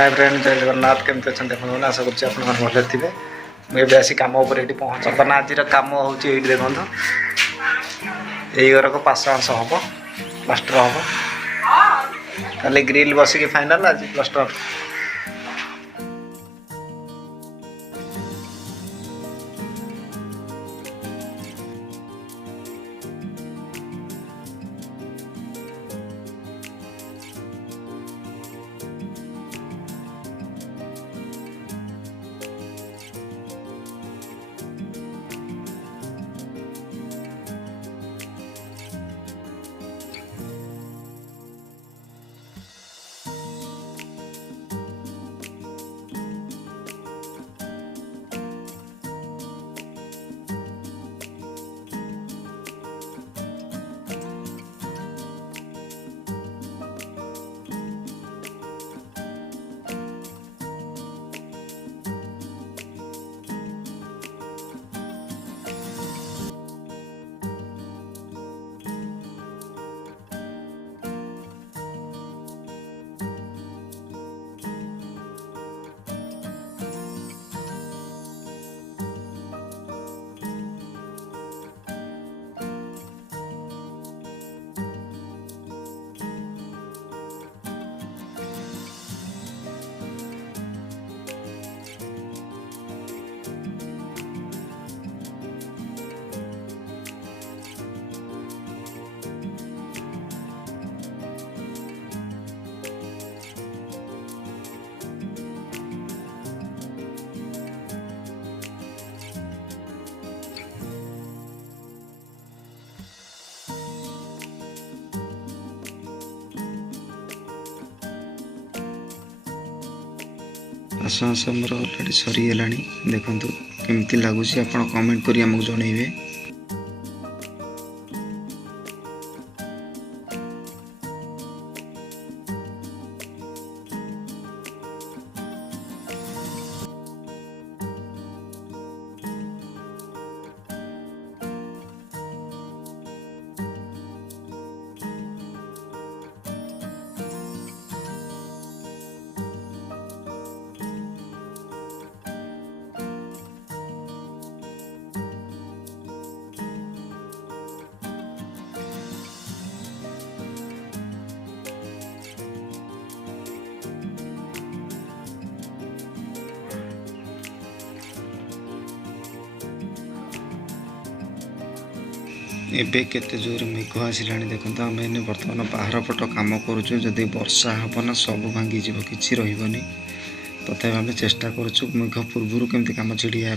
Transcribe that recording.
Hi friend, जय जगन्नाथ। केमती अच्छा देखो आशा कर भले थे। मुझे आसी कम ये पहुँच बर्तमान आज कम हो देखो यही घर को पास अंश हम प्लास्टर हम खाली ग्रिल बसिक फाइनाल आज प्लास्टर। आस आस मोर अलरेडी सरीगला। देखु केमती लगुच आप कमेंट करी आमको जनइबे। एबे केते जोर मेघ आसिला। देखो आम बर्तमान बाहर पट कम करुचु। जदि वर्षा हम ना सब भांगी जीव कि रही तथा आम चेष्टा करुचु मेघ पूर्व केमती कम छिड़िया।